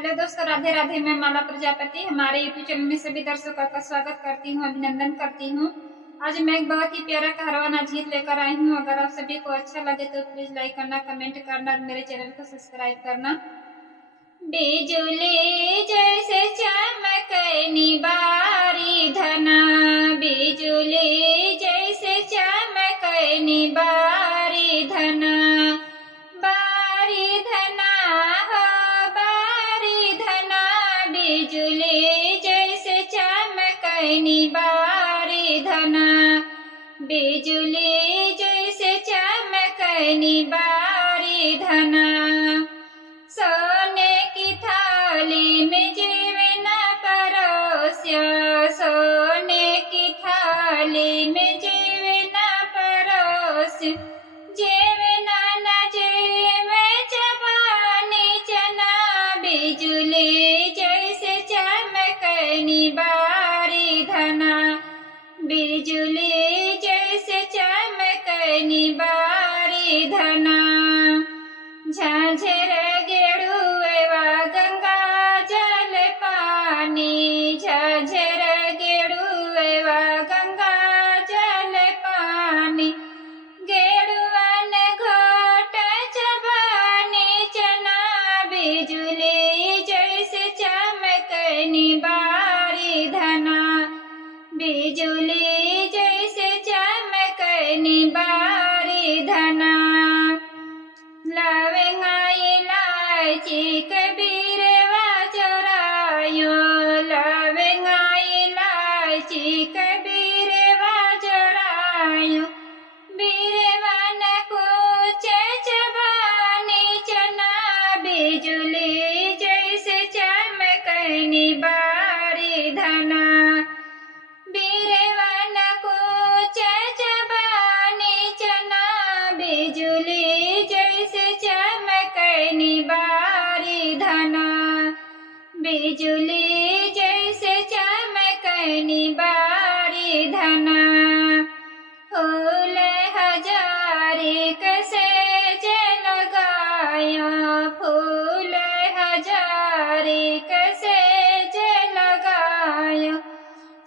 Hello दोस्तों, राधे राधे। मैं माला प्रजापति हमारे यूट्यूब चैनल में सभी दर्शकों का स्वागत करती हूँ, अभिनंदन करती हूँ। आज मैं एक बहुत ही प्यारा कहरवाना गीत लेकर आई हूँ। अगर आप सभी को अच्छा लगे तो प्लीज लाइक करना, कमेंट करना और मेरे चैनल को सब्सक्राइब करना। बिजुली जैसे चमकनी बारी धना, बिजुली जैसे चमकनी बारी धना, बारी धना हो बारी धना, बिजुली जैसे चमकनी बारी धना, बिजुली जैसे चमकनी बारी धना। सोने की थाली में जीवना परोस्या, सोने की थाली में जीवना परोस्य, जीवना न जीवे चबानी चना, बिजुली जैसे चमकनी बारी धना, बिजुली जैसे चमकनी बारी धना। झांझर गेड़ुएवा गंगा जल पानी, झांझर गेड़ुएवा गंगा जल पानी, गेड़ुअन घोट चबानी चना, बिजुली जैसे चमकनी बारी धना, बिजुली जैसे चमकनी बारी धना। लवंगा इलायची कबीरवा चोरायो, लवंगा इलायची कबीरवा चोरायो, बीरवन कुछ चबानी चना, बिजुली जैसे चमकनी बारी धना, बीरवन कुछ चबानी चना, बिजुली जैसे चमकनी बारी धना, बिजुली जैसे चमकनी बारी धना। फूल हजारी कसे लगायो, फूल हजारी कसे लगायो,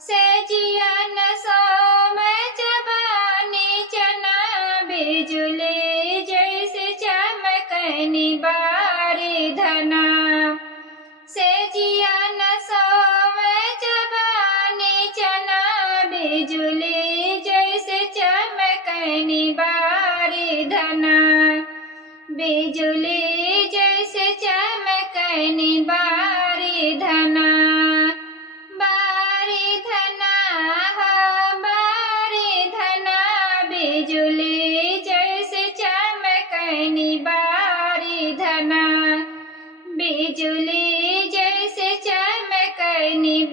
सेजियन सोम चबानी चना, बिजुली जैसे चमकनी बारी धना, सेजियन सोम चबानी चना, बिजुली जैसे चमकनी बारी धना, बिजुली जैसे चमकनी बारी धना। बारी धना हो बारी धना, बिजुली जैसे चमकनी बारी धना, बिजुली जैसे चमकनी